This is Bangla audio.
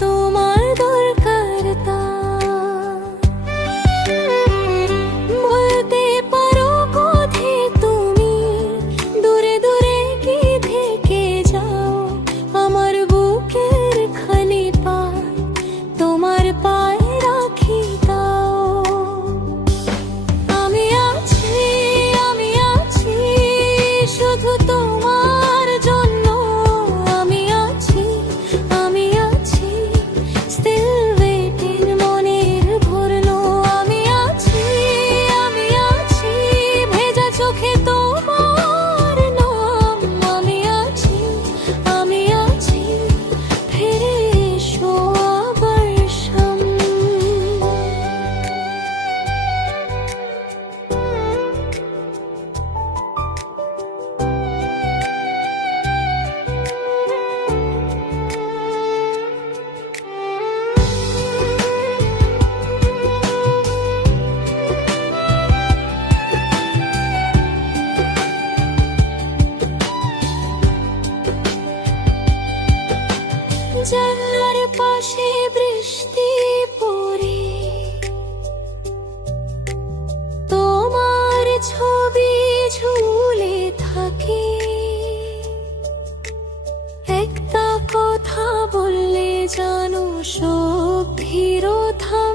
তোমার দরকার তা বলতে পারো কোথে তুমি দূরে দূরে কি থেকে যাও আমার বুকের খালি পা তোমার পায়ে রাখি দাও আমি আছি শুধু তোমার জন্য আমি আছি still waiting মনের ভরল আমি আছি ভেজা চোখে তোমার নাম আমি আছি ফিরে এসো আবার সামনে জানলার পাশে বৃষ্টি পড়ে তোমার ছবি ঝুলে থাকে একটা কথা বললে জানো সব ধীরতা